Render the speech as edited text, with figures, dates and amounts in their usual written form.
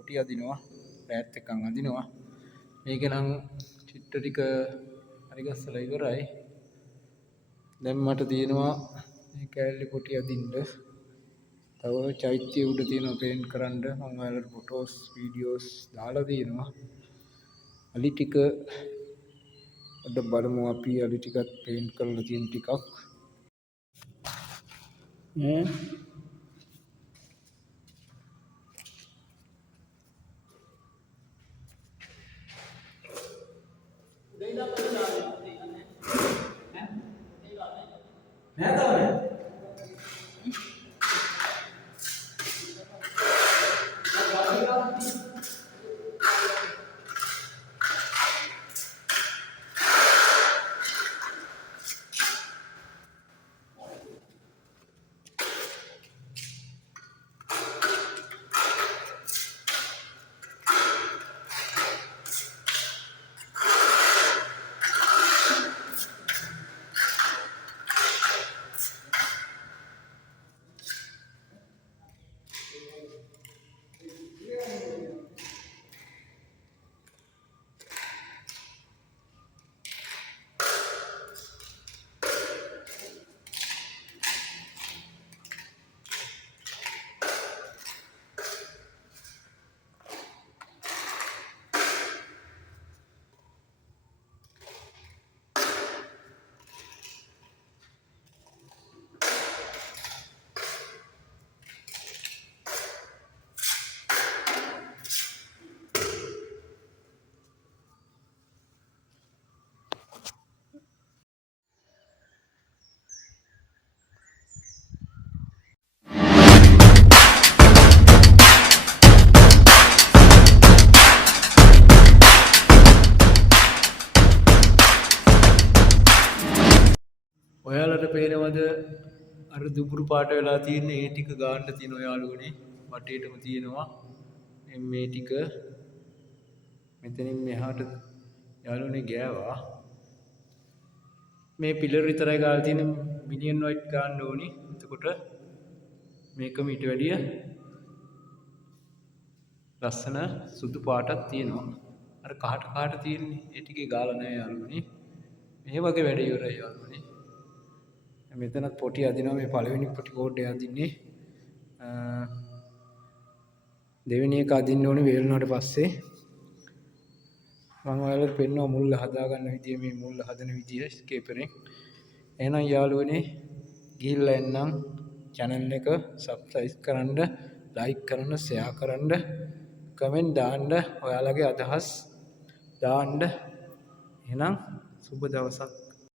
පොටි අදිනවා රෑත් එක්කන් අදිනවා මේක නම් චිත්‍ර ටික හරි ගස්සලා ඉවරයි දැන් මට තියෙනවා මේ කෑල්ලේ පොටි අදින්න තව චෛත්‍ය උඩ තියෙනවා පේන්ට් කරන්න මම ඔයාලට ෆොටෝස් වීඩියෝස් දාලා තියෙනවා අලි ටික අද බලමු අපි අලි ටිකත් පේන්ට් කරලා තියෙන ටිකක් ඔයාලට පේනවද අර දුඹුරු පාට වෙලා තියෙන්නේ ඒ ටික ගාන්න තියෙන ඔයාලුවනේ වටේටම තියෙනවා මේ ටික මෙතනින් මෙහාට යාළුවනේ ගෑවා මේ පිලර් විතරයි ගාලා තියෙන මිනියන් වයිට් ගන්න ඕනි එතකොට මේක ඊට වැඩිය ලස්සන සුදු පාටක් තියෙනවා අර කහට තියෙන්නේ ඒ ටිකේ ගාලා නැහැ යාළුවනේ මේ වගේ වැඩ ඉවරයි යාළුවනේ මෙතනත් පොටි අදිනවා මේ පළවෙනි පොටි කෝඩ් එක අදින්නේ දෙවෙනි එක අදින්න ඕනේ වේලුණාට පස්සේ මම ඔයාලට පෙන්වනවා මුල් හදා ගන්න විදිය මේ මුල් හදන විදිය ස්කේපරෙන් එහෙනම් යාළුවනේ ගිහිල්ලා එන්නම් channel එක subscribe කරන්න like කරන්න share කරන්න comment දාන්න ඔයාලගේ අදහස් දාන්න එහෙනම් සුබ දවසක්